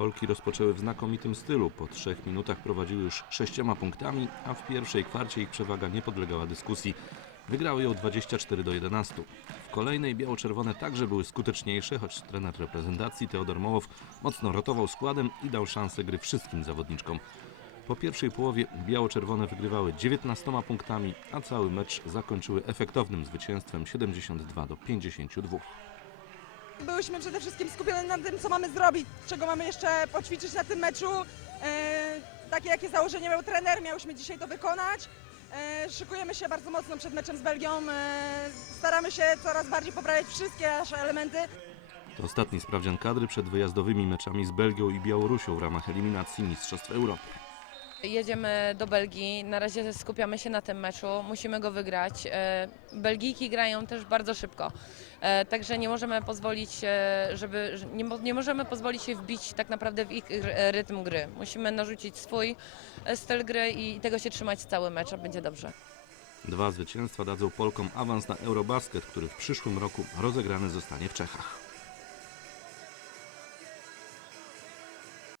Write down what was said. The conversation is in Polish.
Polki rozpoczęły w znakomitym stylu. Po trzech minutach prowadziły już sześcioma punktami, a w pierwszej kwarcie ich przewaga nie podlegała dyskusji. Wygrały ją 24 do 11. W kolejnej biało-czerwone także były skuteczniejsze, choć trener reprezentacji Teodor Mołow mocno rotował składem i dał szansę gry wszystkim zawodniczkom. Po pierwszej połowie biało-czerwone wygrywały 19 punktami, a cały mecz zakończyły efektownym zwycięstwem 72 do 52. Byłyśmy przede wszystkim skupione na tym, co mamy zrobić, czego mamy jeszcze poćwiczyć na tym meczu. E, takie jakie założenie miał trener, miałyśmy dzisiaj to wykonać. E, szykujemy się bardzo mocno przed meczem z Belgią. E, staramy się coraz bardziej poprawiać wszystkie nasze elementy. To ostatni sprawdzian kadry przed wyjazdowymi meczami z Belgią i Białorusią w ramach eliminacji Mistrzostw Europy. Jedziemy do Belgii, na razie skupiamy się na tym meczu, musimy go wygrać. E, Belgijki grają też bardzo szybko, e, także nie możemy pozwolić, e, żeby, że- nie, nie możemy pozwolić się wbić tak naprawdę w ich rytm gry. Musimy narzucić swój styl gry i tego się trzymać cały mecz, a będzie dobrze. Dwa zwycięstwa dadzą Polkom awans na Eurobasket, który w przyszłym roku rozegrany zostanie w Czechach.